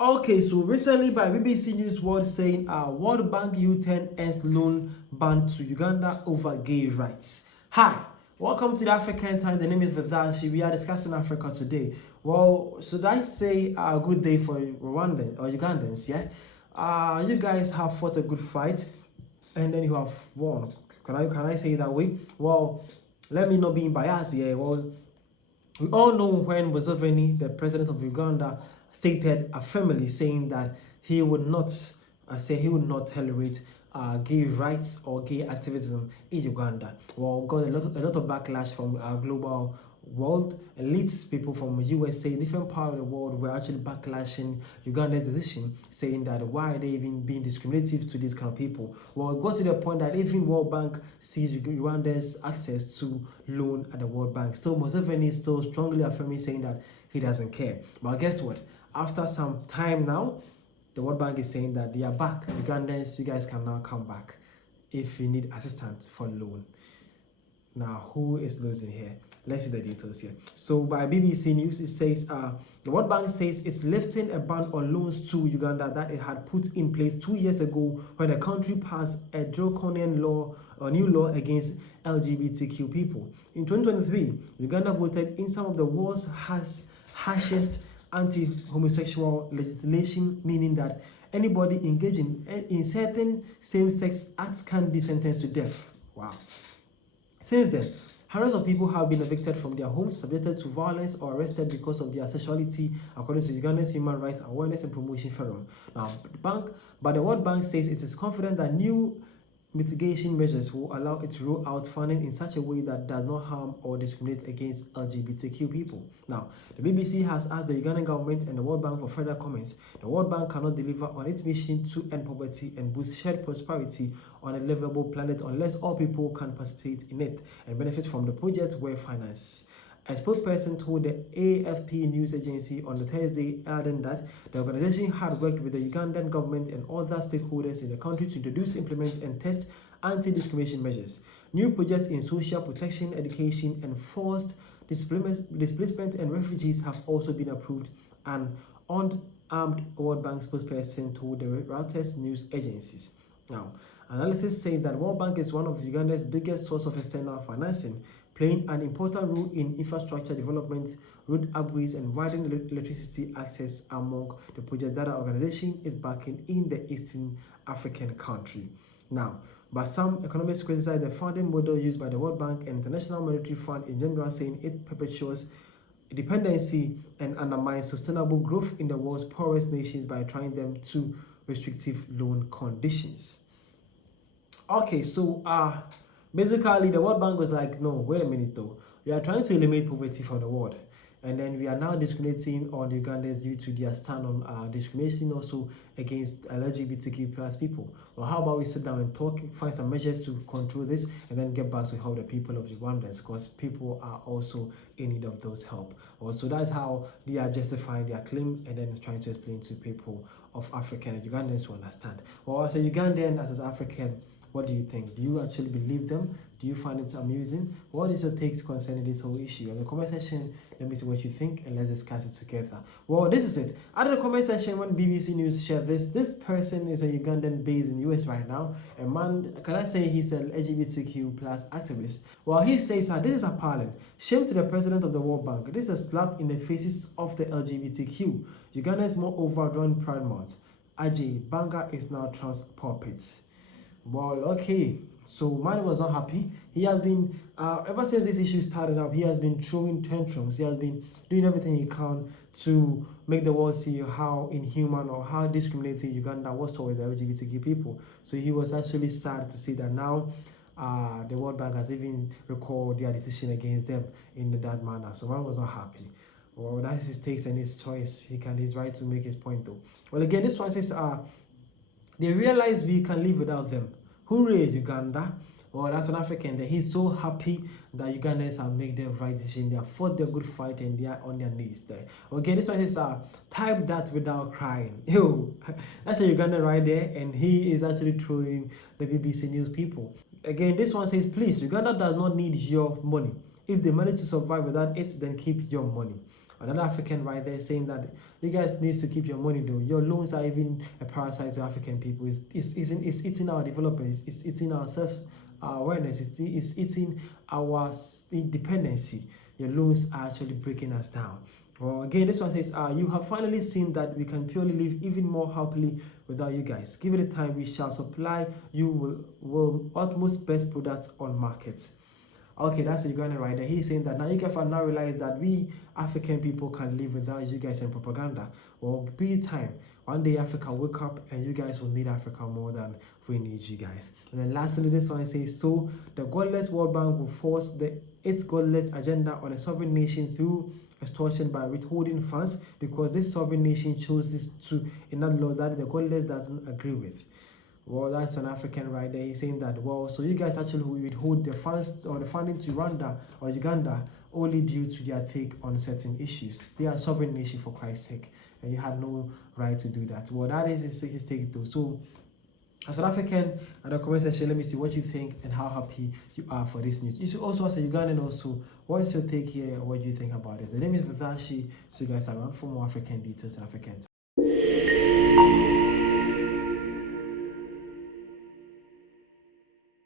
Okay, so recently by BBC News World saying World Bank U10 ends loan ban to Uganda over gay rights. Hi, welcome to the African Time. The name is Vadashi. We are discussing Africa today. Well, should I say a good day for Rwandan or Ugandans? Yeah, you guys have fought a good fight, and then you have won. Can I say it that way? Well, let me not be biased here. Well, we all know when Museveni, the president of Uganda, stated affirmingly saying that he would not tolerate gay rights or gay activism in Uganda. Well, got a lot of backlash from global world elites, people from USA, different part of the world were actually backlashing Uganda's decision, saying that why are they even being discriminative to these kind of people. Well, it got to the point that even World Bank sees Uganda's access to loan at the World Bank. Still, Museveni is still strongly affirming, saying that he doesn't care. But guess what? After some time now, the World Bank is saying that they are back. Ugandans, you guys can now come back if you need assistance for loan. Now, who is losing here? Let's see the details here. So, by BBC News, it says the World Bank says it's lifting a ban on loans to Uganda that it had put in place 2 years ago when the country passed a draconian law, a new law against LGBTQ people. In 2023, Uganda voted in some of the world's harshest anti-homosexual legislation, meaning that anybody engaging in certain same-sex acts can be sentenced to death. Wow. Since then, hundreds of people have been evicted from their homes, subjected to violence, or arrested because of their sexuality, according to Uganda's Human Rights Awareness and Promotion Forum. Now, the World Bank says it is confident that new mitigation measures will allow it to roll out funding in such a way that does not harm or discriminate against LGBTQ people. Now, the BBC has asked the Ugandan government and the World Bank for further comments. The World Bank cannot deliver on its mission to end poverty and boost shared prosperity on a livable planet unless all people can participate in it and benefit from the project where finance. A spokesperson told the AFP news agency on the Thursday, adding that the organization had worked with the Ugandan government and other stakeholders in the country to introduce, implement, and test anti-discrimination measures. New projects in social protection, education, and forced displacement and refugees have also been approved, an unarmed World Bank spokesperson told the Reuters news agencies. Now, analysis say that World Bank is one of Uganda's biggest source of external financing, playing an important role in infrastructure development, road upgrades, and widening electricity access among the projects that the organization is backing in the Eastern African country. Now, but some economists criticize the funding model used by the World Bank and International Monetary Fund in general, saying it perpetuates dependency and undermines sustainable growth in the world's poorest nations by trying them to restrictive loan conditions. Okay, so basically the World Bank was like, no, wait a minute though. We are trying to eliminate poverty from the world. And then we are now discriminating on Ugandans due to their stand on discrimination also against LGBTQ plus people. Well, how about we sit down and talk, find some measures to control this, and then get back to help the people of Ugandans, because people are also in need of those help. Well, so that's how they are justifying their claim and then trying to explain to people of African and Ugandans to understand. Well, as a Ugandan, as an African, what do you think? Do you actually believe them? Do you find it amusing? What is your takes concerning this whole issue? In the comment section, let me see what you think and let's discuss it together. Well, this is it. Under the comment section, when BBC News shared this person is a Ugandan based in US right now. A man, can I say he's an LGBTQ plus activist? Well, he says, this is appalling. Shame to the president of the World Bank. This is a slap in the faces of the LGBTQ. Uganda is more overdrawn Pride Month. Ajay Banga is now trans pulpit. Well, okay, so man was not happy. He has been, ever since this issue started up, he has been throwing tantrums. He has been doing everything he can to make the world see how inhuman or how discriminatory Uganda was towards the LGBTQ people. So he was actually sad to see that now the World Bank has even recalled their decision against them in that manner. So man was not happy. Well, that's his taste and his choice. He's right to make his point though. Well, again, this one says, they realize we can live without them. Hooray, Uganda. Well, that's an African that he's so happy that Ugandans have made the right decision. They have fought their good fight and they are on their knees there. Okay, this one says, type that without crying. Yo, that's a Ugandan right there, and he is actually trolling the BBC News people. Again, this one says, please, Uganda does not need your money. If they manage to survive without it, then keep your money. Another African right there saying that you guys need to keep your money though. Your loans are even a parasite to African people. It's eating our development. It's eating our self awareness. It's eating our independency. Your loans are actually breaking us down. Well, again, this one says, you have finally seen that we can purely live even more happily without you guys. Give it a time, we shall supply you with utmost best products on markets. Okay, that's a Ugandan right there. He's saying that now you guys have now realized that we African people can live without you guys and propaganda. Well, be time. One day Africa will wake up and you guys will need Africa more than we need you guys. And then lastly, this one says, so the godless World Bank will force its godless agenda on a sovereign nation through extortion by withholding funds because this sovereign nation chooses to enact laws that the godless doesn't agree with. Well, that's an African right there. He's saying that, well, so you guys actually withhold the funds or the funding to Rwanda or Uganda only due to their take on certain issues. They are a sovereign nation, for Christ's sake, and you had no right to do that. Well, that is his take though. So as an African, in the comment section, let me see what you think and how happy you are for this news. You should also, as a Ugandan, also, what is your take here? What do you think about this? The name is Vadashi. So you guys are around for more African details and African time.